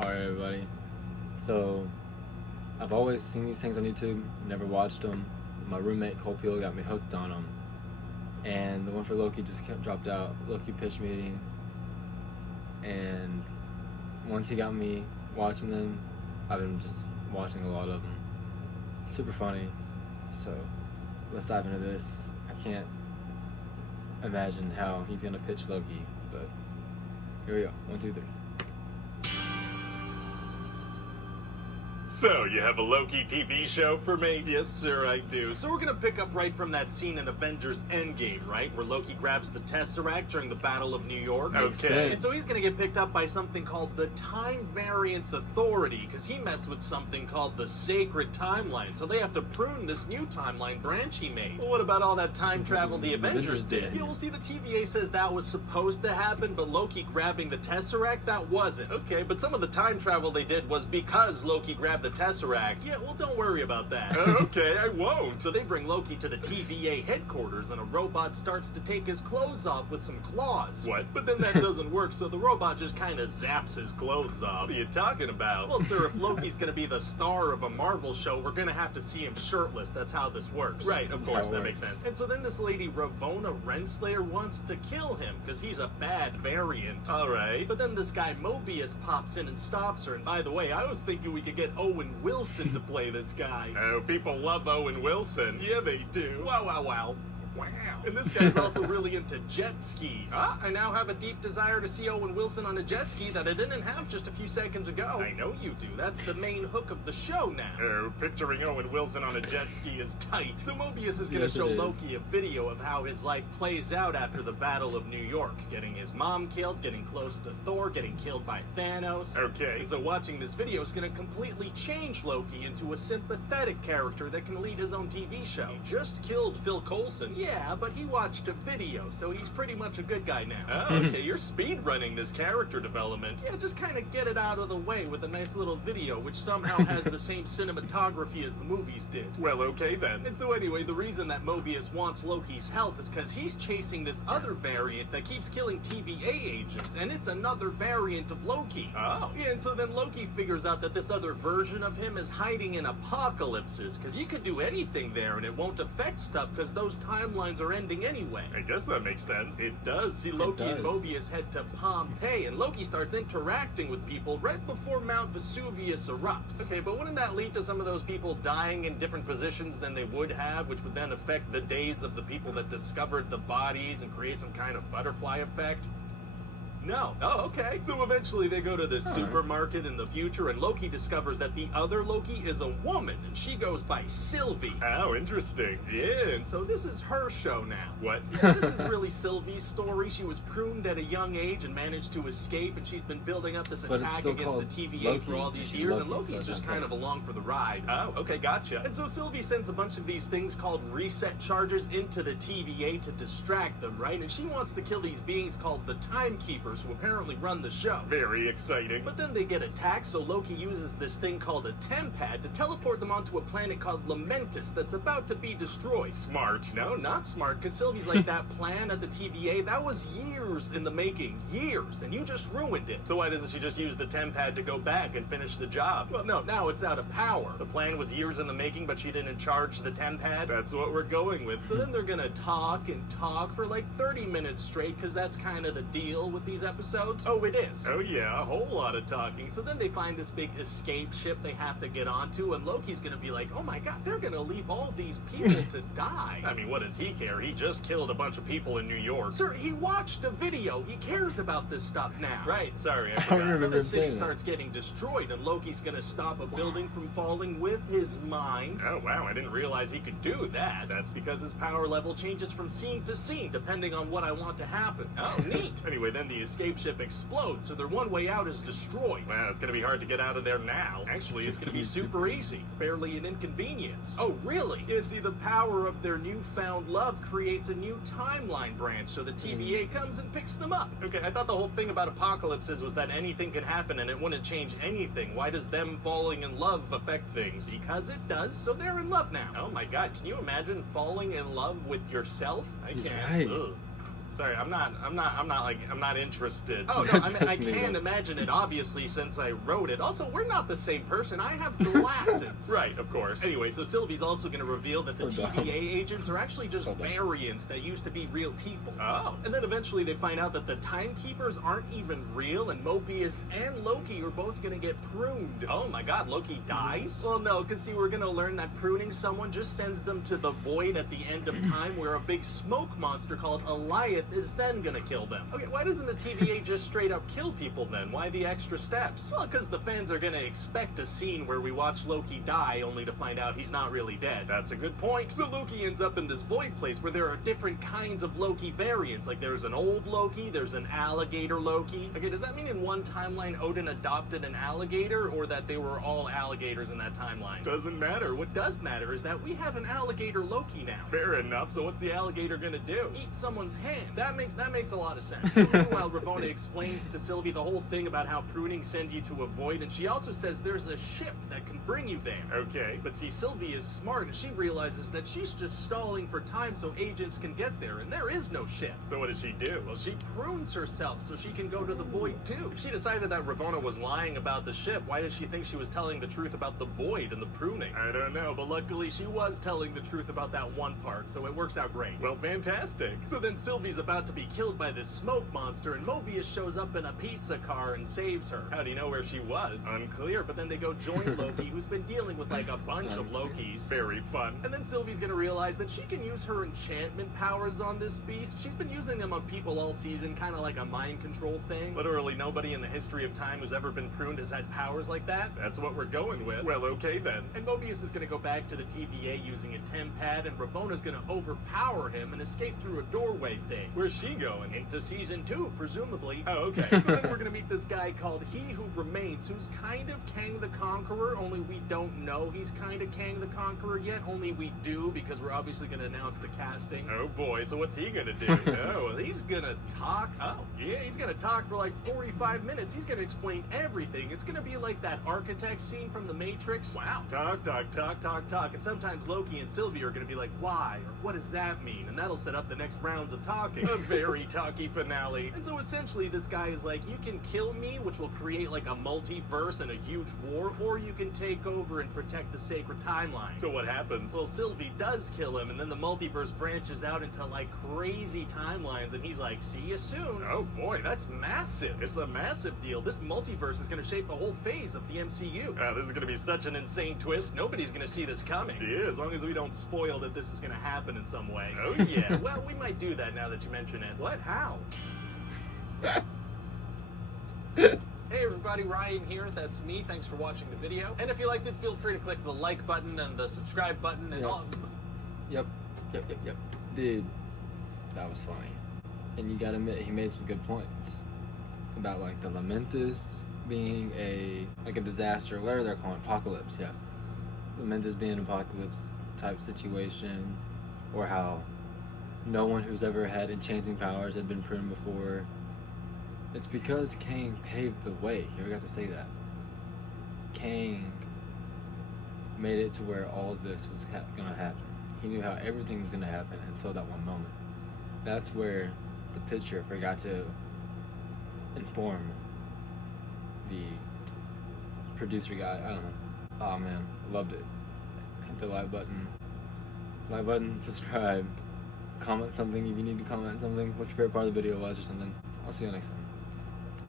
Alright, everybody. So, I've always seen these things on YouTube, never watched them. My roommate Cole Peel got me hooked on them. And the one for Loki just dropped out. Loki pitch meeting. And once he got me watching them, I've been just watching a lot of them. Super funny. So, let's dive into this. I can't imagine how he's gonna pitch Loki, but here we go. 1, 2, 3. So, you have a Loki TV show for me? Yes, sir, I do. So we're gonna pick up right from that scene in Avengers Endgame, right? Where Loki grabs the Tesseract during the Battle of New York. Okay. And so he's gonna get picked up by something called the Time Variance Authority, because he messed with something called the Sacred Timeline. So they have to prune this new timeline branch he made. Well, what about all that time travel the Avengers did? Yeah, well, see, the TVA says that was supposed to happen, but Loki grabbing the Tesseract, that wasn't. Okay, but some of the time travel they did was because Loki grabbed the Tesseract. Yeah, well, don't worry about that. Okay, I won't. So they bring Loki to the TVA headquarters, and a robot starts to take his clothes off with some claws. What? But then that doesn't work, so the robot just kind of zaps his clothes off. What are you talking about? Well, sir, if Loki's gonna be the star of a Marvel show, we're gonna have to see him shirtless. That's how this works. Right, of course, that makes sense. And so then this lady, Ravonna Renslayer, wants to kill him, because he's a bad variant. Alright. But then this guy Mobius pops in and stops her, and by the way, I was thinking we could get Owen Wilson to play this guy. Oh, people love Owen Wilson. Yeah, they do. Wow, wow, wow. Wow. And this guy's also really into jet skis. I now have a deep desire to see Owen Wilson on a jet ski that I didn't have just a few seconds ago. I know you do. That's the main hook of the show now. Oh, picturing Owen Wilson on a jet ski is tight. So Mobius is going to show Loki a video of how his life plays out after the Battle of New York. Getting his mom killed, getting close to Thor, getting killed by Thanos. Okay. And so watching this video is going to completely change Loki into a sympathetic character that can lead his own TV show. He just killed Phil Coulson. Yeah, but he watched a video, so he's pretty much a good guy now. Oh, okay, you're speed running this character development. Yeah, just kind of get it out of the way with a nice little video, which somehow has the same cinematography as the movies did. Well, okay then. And so anyway, the reason that Mobius wants Loki's help is because he's chasing this other variant that keeps killing TVA agents, and it's another variant of Loki. Oh. Yeah, and so then Loki figures out that this other version of him is hiding in apocalypses, because you could do anything there and it won't affect stuff because those timelines are ending anyway. I guess that makes sense. It does. See, Loki and Mobius head to Pompeii, and Loki starts interacting with people right before Mount Vesuvius erupts. Okay, but wouldn't that lead to some of those people dying in different positions than they would have, which would then affect the days of the people that discovered the bodies and create some kind of butterfly effect? No. Oh, okay. So eventually they go to this supermarket in the future, and Loki discovers that the other Loki is a woman, and she goes by Sylvie. Oh, interesting. Yeah, and so this is her show now. What? Yeah, this is really Sylvie's story. She was pruned at a young age and managed to escape, and she's been building up this attack against the TVA Loki. for all these She's years, Loki, and Loki's so just kind of along for the ride. Oh, okay, gotcha. And so Sylvie sends a bunch of these things called reset charges into the TVA to distract them, right? And she wants to kill these beings called the Timekeepers, who apparently run the show. Very exciting. But then they get attacked, so Loki uses this thing called a tempad to teleport them onto a planet called Lamentus that's about to be destroyed. Smart. No, not smart, because Sylvie's like, that plan at the TVA, that was years in the making. Years, and you just ruined it. So why doesn't she just use the tempad to go back and finish the job? Well, no, now it's out of power. The plan was years in the making, but she didn't charge the tempad. That's what we're going with. So then they're gonna talk and talk for like 30 minutes straight, because that's kind of the deal with these episodes. Oh, it is. Oh yeah, a whole lot of talking. So then they find this big escape ship they have to get onto, and Loki's gonna be like, oh my god, they're gonna leave all these people to die. I mean, what does he care? He just killed a bunch of people in New York. Sir, he watched a video. He cares about this stuff now. Right, sorry, I I forgot. remember So the him city saying starts getting destroyed, and Loki's gonna stop a building from falling with his mind. Oh wow, I didn't realize he could do that. That's because his power level changes from scene to scene, depending on what I want to happen. Oh, neat. Anyway, then the escape ship explodes, so their one way out is destroyed. Wow, it's gonna be hard to get out of there now. Actually, it's gonna be super easy. Barely an inconvenience. Oh, really? You see, the power of their newfound love creates a new timeline branch, so the TVA comes and picks them up. Okay, I thought the whole thing about apocalypses was that anything could happen and it wouldn't change anything. Why does them falling in love affect things? Because it does, so they're in love now. Oh my god, can you imagine falling in love with yourself? I He's can't. right. Ugh. Sorry, I'm not interested. Oh, no, I That's me, can't though. imagine it, obviously, since I wrote it. Also, we're not the same person. I have glasses. Right, of course. Anyway, so Sylvie's also going to reveal that So the dumb. TVA agents are actually just So dumb. variants that used to be real people. Oh. And then eventually they find out that the timekeepers aren't even real, and Mobius and Loki are both going to get pruned. Oh my god, Loki dies? Well, no, because see, we're going to learn that pruning someone just sends them to the void at the end of time, where a big smoke monster called Goliath is then going to kill them. Okay, why doesn't the TVA just straight up kill people then? Why the extra steps? Well, because the fans are going to expect a scene where we watch Loki die only to find out he's not really dead. That's a good point. So Loki ends up in this void place where there are different kinds of Loki variants. Like there's an old Loki, there's an alligator Loki. Okay, does that mean in one timeline Odin adopted an alligator, or that they were all alligators in that timeline? Doesn't matter. What does matter is that we have an alligator Loki now. Fair enough. So what's the alligator gonna do? Eat someone's hand. That makes a lot of sense. So meanwhile, Ravonna explains to Sylvie the whole thing about how pruning sends you to a void, and she also says there's a ship that can bring you there. Okay. But see, Sylvie is smart, and she realizes that she's just stalling for time so agents can get there, and there is no ship. So what does she do? Well, she prunes herself so she can go to the void too. If she decided that Ravonna was lying about the ship, why did she think she was telling the truth about the void and the pruning? I don't know, but luckily she was telling the truth about that one part, so it works out great. Well, fantastic. So then Sylvie's about to be killed by this smoke monster, and Mobius shows up in a pizza car and saves her. How do you know where she was? Unclear, but then they go join Loki, who's been dealing with like a bunch of Lokis. Very fun. And then Sylvie's gonna realize that she can use her enchantment powers on this beast. She's been using them on people all season, kind of like a mind control thing. Literally nobody in the history of time who's ever been pruned has had powers like that. That's what we're going with. Well, okay then. And Mobius is gonna go back to the TVA using a temp pad, and Ravonna's gonna overpower him and escape through a doorway thing. Where's she going? Into season 2, presumably. Oh, okay. So then we're gonna meet this guy called He Who Remains, who's kind of Kang the Conqueror, only we don't know he's kind of Kang the Conqueror yet, only we do, because we're obviously gonna announce the casting. Oh boy, so what's he gonna do? Oh, he's gonna talk. Oh, yeah, he's gonna talk for like 45 minutes. He's gonna explain everything. It's gonna be like that architect scene from The Matrix. Wow. Talk, talk, talk, talk, talk. And sometimes Loki and Sylvie are gonna be like, why? Or what does that mean? And that'll set up the next rounds of talking. A very talky finale. And so essentially this guy is like, you can kill me, which will create like a multiverse and a huge war, or you can take over and protect the sacred timeline. So what happens? Well, Sylvie does kill him, and then the multiverse branches out into like crazy timelines, and he's like, see you soon. Oh boy, that's massive. It's a massive deal. This multiverse is gonna shape the whole phase of the MCU. This is gonna be such an insane twist. Nobody's gonna see this coming. Yeah, as long as we don't spoil that this is gonna happen in some way. Oh yeah, well, we might do that now that you mention it. What? How? Hey everybody, Ryan here, that's me. Thanks for watching the video. And if you liked it, feel free to click the like button and the subscribe button and all. Yep. Dude, that was funny. And you gotta admit, he made some good points about like the Lamentus being a disaster. What are they calling it? Apocalypse, yeah. Lamentus being an apocalypse type situation, or how no one who's ever had enchanting powers had been pruned before. It's because Kang paved the way. You ever got to say that? Kang made it to where all of this was gonna happen. He knew how everything was gonna happen until that one moment. That's where the picture forgot to inform the producer guy. I don't know. Oh man, loved it. Hit the like button, subscribe, comment something if you need to comment something, what your favorite part of the video was or something. I'll see you next time.